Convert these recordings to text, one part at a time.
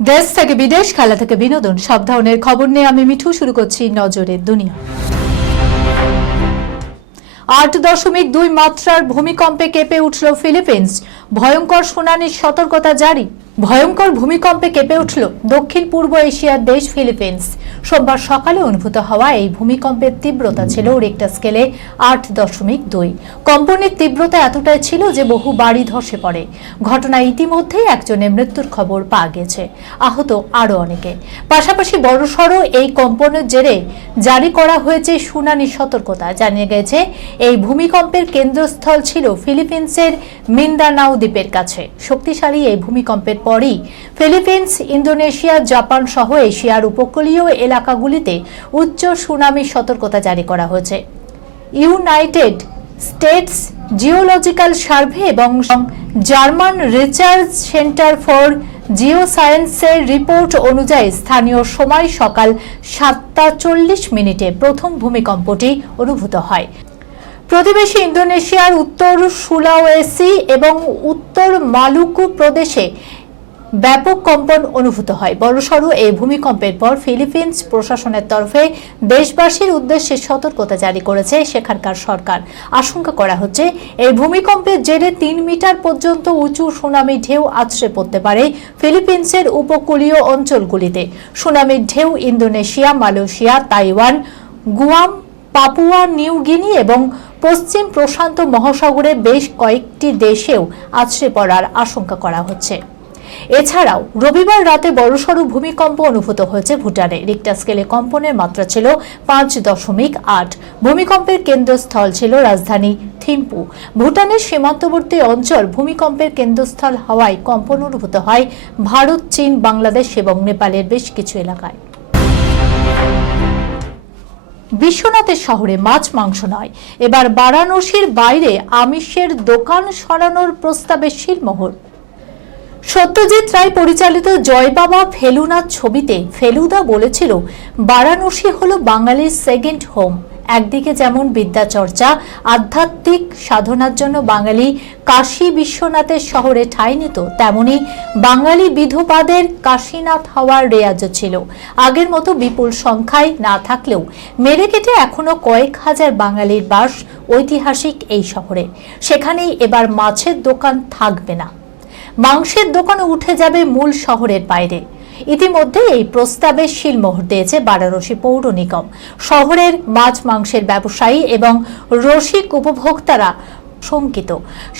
দেশ থেকে বিদেশ, খেলা থেকে বিনোদন, সব ধরনের খবর নিয়ে আমি মিঠু শুরু করছি নজরের দুনিয়া। 8.2 মাত্রার ভূমিকম্পে কেঁপে উঠল ফিলিপিন্স। ভয়ঙ্কর সুনামির সতর্কতা জারি। ভয়ঙ্কর ভূমিকম্পে কেঁপে উঠল দক্ষিণ পূর্ব এশিয়ার দেশ ফিলিপিন্স। সোমবার সকালে অনুভূত হওয়া এই ভূমিকম্পের তীব্রতা ছিল রিক্টার স্কেলে 8.2। কম্পনের তীব্রতা এতটাই ছিল যে বহু বাড়ি ধসে পড়ে। ঘটনায় ইতিমধ্যেই একজনের মৃত্যুর খবর পাওয়া গেছে, আহত আরও অনেকে। পাশাপাশি বড়সড় এই কম্পনের জেরে জারি করা হয়েছে সুনামির সতর্কতা। জানিয়ে গেছে এই ভূমিকম্পের কেন্দ্রস্থল ছিল ফিলিপিন্সের মিন্দানাও দ্বীপের কাছে। শক্তিশালী এই ভূমিকম্পের পরই ফিলিপিন্স, ইন্দোনেশিয়া, জাপান সহ এশিয়ার উপকূলীয় এলাকাগুলিতে উচ্চ সুনামির সতর্কতা জারি করা হয়েছে। ইউনাইটেড স্টেটস জিওলজিক্যাল সার্ভে এবং জার্মান রিসার্চ সেন্টার ফর জিওসায়েন্সের রিপোর্ট অনুযায়ী স্থানীয় সময় সকাল 7:40 প্রথম ভূমিকম্পটি অনুভূত হয়। প্রতিবেশী ইন্দোনেশিয়ার উত্তর সুলাওয়েসি এবং উত্তর মালুকু প্রদেশে ব্যাপক কম্পন অনুভূত হয়। বড়সড় এই ভূমিকম্পের পর ফিলিপিন্স প্রশাসনের তরফে দেশবাসীর উদ্দেশ্যে সতর্কতা জারি করেছে সেখানকার সরকার। আশঙ্কা করা হচ্ছে এই ভূমিকম্পের জেরে 3 মিটার পর্যন্ত উঁচু সুনামি ঢেউ আছড়ে পড়তে পারে ফিলিপিন্সের উপকূলীয় অঞ্চলগুলিতে। সুনামির ঢেউ Indonesia, Malaysia, Taiwan, Guam, Papua New Guinea এবং পশ্চিম প্রশান্ত মহাসাগরের বেশ কয়েকটি দেশেও আছড়ে পড়ার আশঙ্কা করা হচ্ছে। এছাড়াও রবিবার রাতে বড়সড় ভূমিকম্প অনুভূত হয়েছে ভুটানে। রিক্টার স্কেলে কম্পনের মাত্রা ছিল 5.8। ভূমিকম্পের কেন্দ্রস্থল ছিল রাজধানী থিম্পু। ভুটানের সীমান্তবর্তী অঞ্চল ভূমিকম্পের কেন্দ্রস্থল হওয়ায় কম্পন অনুভূত হয় ভারত, চীন, বাংলাদেশ এবং নেপালের বেশ কিছু এলাকায়। বিশ্বনাথের শহরে মাছ মাংস নয়, এবার বারাণসীর বাইরে আমিষের দোকান সরানোর প্রস্তাবে শিলমোহর। সত্যজিৎ রায় পরিচালিত জয় বাবা ফেলুদা ছবিতে ফেলুদা বলেছিল, বারাণসী হলো বাঙালির সেকেন্ড হোম। একদিকে যেমন বিদ্যা চর্চা, আধ্যাত্মিক সাধনার জন্য বাঙালি কাশী বিশ্বনাথের শহরে ঠাঁই নিত, তেমনি বাঙালি বিধবাদের কাশীনাথ হওয়ার রেয়াজও ছিল। আগের মতো বিপুল সংখ্যায় না থাকলেও মেরে কেটে এখনো কয়েক হাজার বাঙালির বাস ঐতিহাসিক এই শহরে। সেখানেই এবার মাছের দোকান থাকবে না, মাংসের দোকানে উঠে যাবে মূল শহরের বাইরে। ইতিমধ্যে এই প্রস্তাবে শিলমোহর দিয়েছে বারাণসী পৌর নিগম। শহরের মাছ মাংসের ব্যবসায়ী এবং রসিক উপভোক্তারা শঙ্কিত।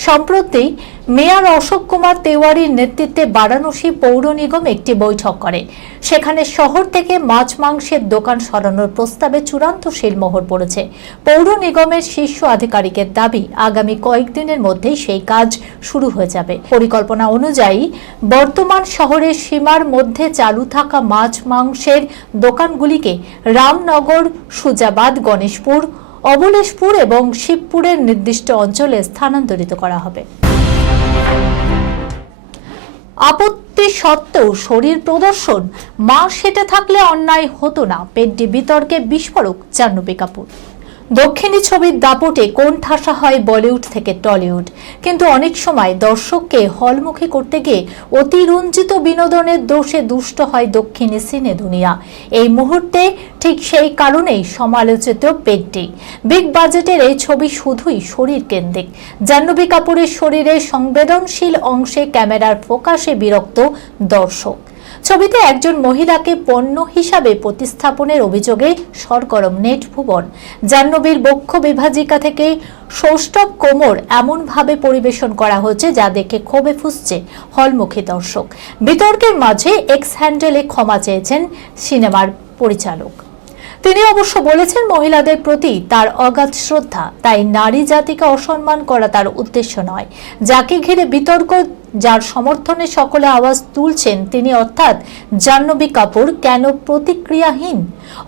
সম্প্রতি মেয়র অশোক কুমার তেওয়ারির নেতৃত্বে বারাণসী পৌর নিগম একটি বৈঠক করে। সেখানে শহর থেকে মাছ মাংসের দোকান সরানোর প্রস্তাবে চূড়ান্ত শিলমোহর পড়েছে। পৌর নিগমের শীর্ষ আধিকারিকের দাবি, আগামী কয়েকদিনের মধ্যেই সেই কাজ শুরু হয়ে যাবে। পরিকল্পনা অনুযায়ী বর্তমান শহরের সীমার মধ্যে চালু থাকা মাছ মাংসের দোকানগুলিকে রামনগর, সুজাবাদ, গণেশপুর, অবলেশপুর এবং শিবপুরের নির্দিষ্ট অঞ্চলে স্থানান্তরিত করা হবে। আপত্তি সত্ত্বেও শরীর প্রদর্শন, মা সেটে থাকলে অন্যায় হতো না, পেড্ডি বিতর্কে বিস্ফোরক জাহ্নবী কাপুর। দক্ষিণী ছবির দাপটে কোণঠাসা হয় বলিউড থেকে টলিউড, কিন্তু অনেক সময় দর্শককে হলমুখী করতে গিয়ে অতিরঞ্জিত বিনোদনের দোষে দুষ্ট হয় দক্ষিণী সিনে দুনিয়া। এই মুহূর্তে ঠিক সেই কারণেই সমালোচিত পেড্ডি। বিগ বাজেটের এই ছবি শুধুই শরীর কেন্দ্রিক। জাহ্নবী কাপুরের শরীরের সংবেদনশীল অংশে ক্যামেরার ফোকাসে বিরক্ত দর্শক। ছবিতে একজন মহিলাকে পণ্য হিসাবে প্রতিস্থাপনের অভিযোগে সরগরম নেট ভুবন। জাহ্নবীর বক্ষ বিভাজিকা থেকে সৌষ্ঠব কোমর এমনভাবে পরিবেশন করা হচ্ছে যা দেখে ক্ষোভে ফুঁসছে হলমুখী দর্শক। বিতর্কের মাঝে এক্স হ্যান্ডেলে ক্ষমা চেয়েছেন সিনেমার পরিচালক। তিনি অবশ্য বলেছেন, মহিলাদের প্রতি তার অগাধ শ্রদ্ধা, তাই নারী জাতিকে অসম্মান করা তার উদ্দেশ্য নয়। যাকে ঘিরে বিতর্ক, যার সমর্থনে সকলে আওয়াজ তুলছেন, তিনি অর্থাৎ জাহ্নবী কাপুর কেন প্রতিক্রিয়াহীন?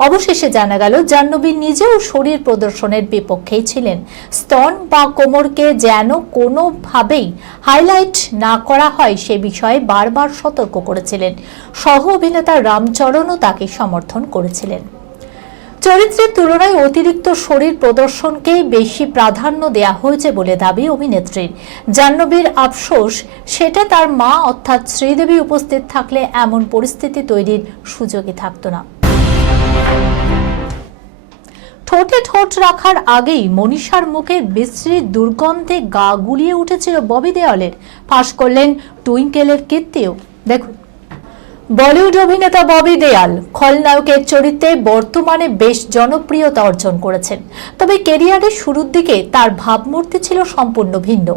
অবশেষে জানা গেল, জাহ্নবী নিজেও শরীর প্রদর্শনের বিপক্ষেই ছিলেন। স্তন বা কোমরকে যেন কোনোভাবেই হাইলাইট না করা হয় সে বিষয়ে বারবার সতর্ক করেছিলেন। সহ অভিনেতা রামচরণও তাকে সমর্থন করেছিলেন। চরিত্রের তুলনায় অতিরিক্ত শরীর প্রদর্শনকেই বেশি প্রাধান্য দেয়া হয়েছে বলে দাবি অভিনেত্রীর। জাহ্নবীর আফসোস, সেটা তার মা অর্থাৎ শ্রীদেবী উপস্থিত থাকলে এমন পরিস্থিতি তৈরির সুযোগই থাকতো না। ঠোঁটে ঠোঁট রাখার আগেই মনীষার মুখের বিশ্রী দুর্গন্ধে গা গুলিয়ে উঠেছিল ববি দেওয়ালের। ফাঁস করলেন টুইঙ্কেলের কীর্তিও। দেখুন, বলিউড অভিনেতা ববি দেওয়াল খলনায়কের চরিত্রে বর্তমানে বেশ জনপ্রিয়তা অর্জন করেছেন। তবে ক্যারিয়ারের শুরুর দিকে তার ভাবমূর্তি ছিল সম্পূর্ণ ভিন্ন।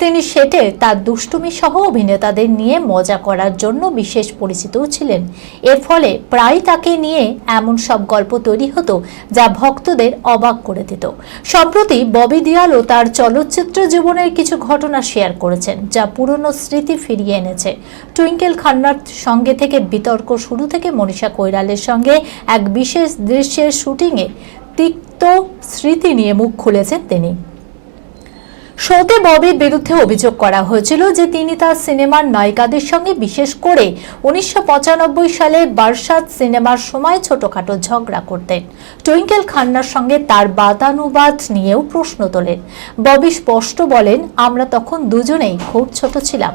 তিনি সেটে তার দুষ্টুমি সহ অভিনেতাদের নিয়ে মজা করার জন্য বিশেষ পরিচিতও ছিলেন। এর ফলে প্রায় তাকে নিয়ে এমন সব গল্প তৈরি হতো যা ভক্তদের অবাক করে দিত। সম্প্রতি ববি দেওয়ালও তার চলচ্চিত্র জীবনের কিছু ঘটনা শেয়ার করেছেন, যা পুরনো স্মৃতি ফিরিয়ে এনেছে। টুইঙ্কেল খান্নার সঙ্গে থেকে বিতর্ক শুরু থেকে মনীষা কৈরালের সঙ্গে এক বিশেষ দৃশ্যের শুটিংয়ে তিক্ত স্মৃতি নিয়ে মুখ খুলেছেন তিনি। শোতে ববির বিরুদ্ধে অভিযোগ করা হয়েছিল যে তিনি তার সিনেমার নায়িকাদের সঙ্গে, বিশেষ করে 1995 সালে বারসাত সিনেমার সময় ছোটখাটো ঝগড়া করতেন। টুইঙ্কেল খান্নার সঙ্গে তার বাদানুবাদ নিয়েও প্রশ্ন তোলেন। ববি স্পষ্ট বলেন, আমরা তখন দুজনেই খুব ছোট ছিলাম।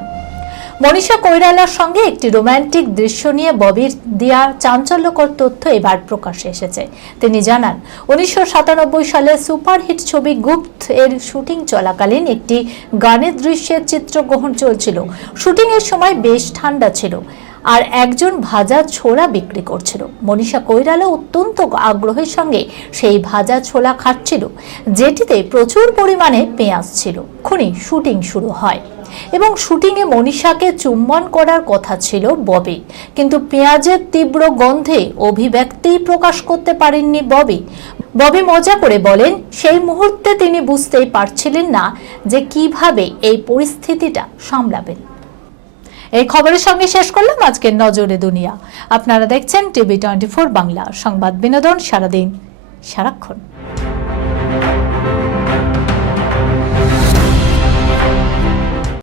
মনীষা কৈরালার সঙ্গে একটি রোমান্টিক দৃশ্য নিয়ে ববির দেয়া চাঞ্চল্যকর তথ্য এবার প্রকাশ্যে এসেছে। তিনি জানান, 1997 সালে সুপারহিট ছবি গুপ্ত এর শুটিং চলাকালীন একটি গানের দৃশ্যের চিত্রগ্রহণ চলছিল। শুটিং এর সময় বেশ ঠান্ডা ছিল আর একজন ভাজা ছোলা বিক্রি করছিল। মনীষা কৈরালা অত্যন্ত আগ্রহের সঙ্গে সেই ভাজা ছোলা খাচ্ছিল, যেটিতে প্রচুর পরিমাণে পেঁয়াজ ছিল। খুনি শুটিং শুরু হয় এবং শুটিংয়ে মনীষাকে চুম্বন করার কথা ছিল ববি, কিন্তু পেঁয়াজের তীব্র গন্ধে অভিব্যক্তি প্রকাশ করতে পারেননি ববি। ববি মজা করে বলেন, সেই মুহূর্তে তিনি বুঝতেই পারছিলেন না যে কিভাবে এই পরিস্থিতিটা সামলাবেন। এই খবরের সঙ্গে শেষ করলাম আজকের নজরে দুনিয়া। আপনারা দেখছেন টিভি 24 বাংলা, সংবাদ বিনোদন সারাদিন সারাক্ষণ।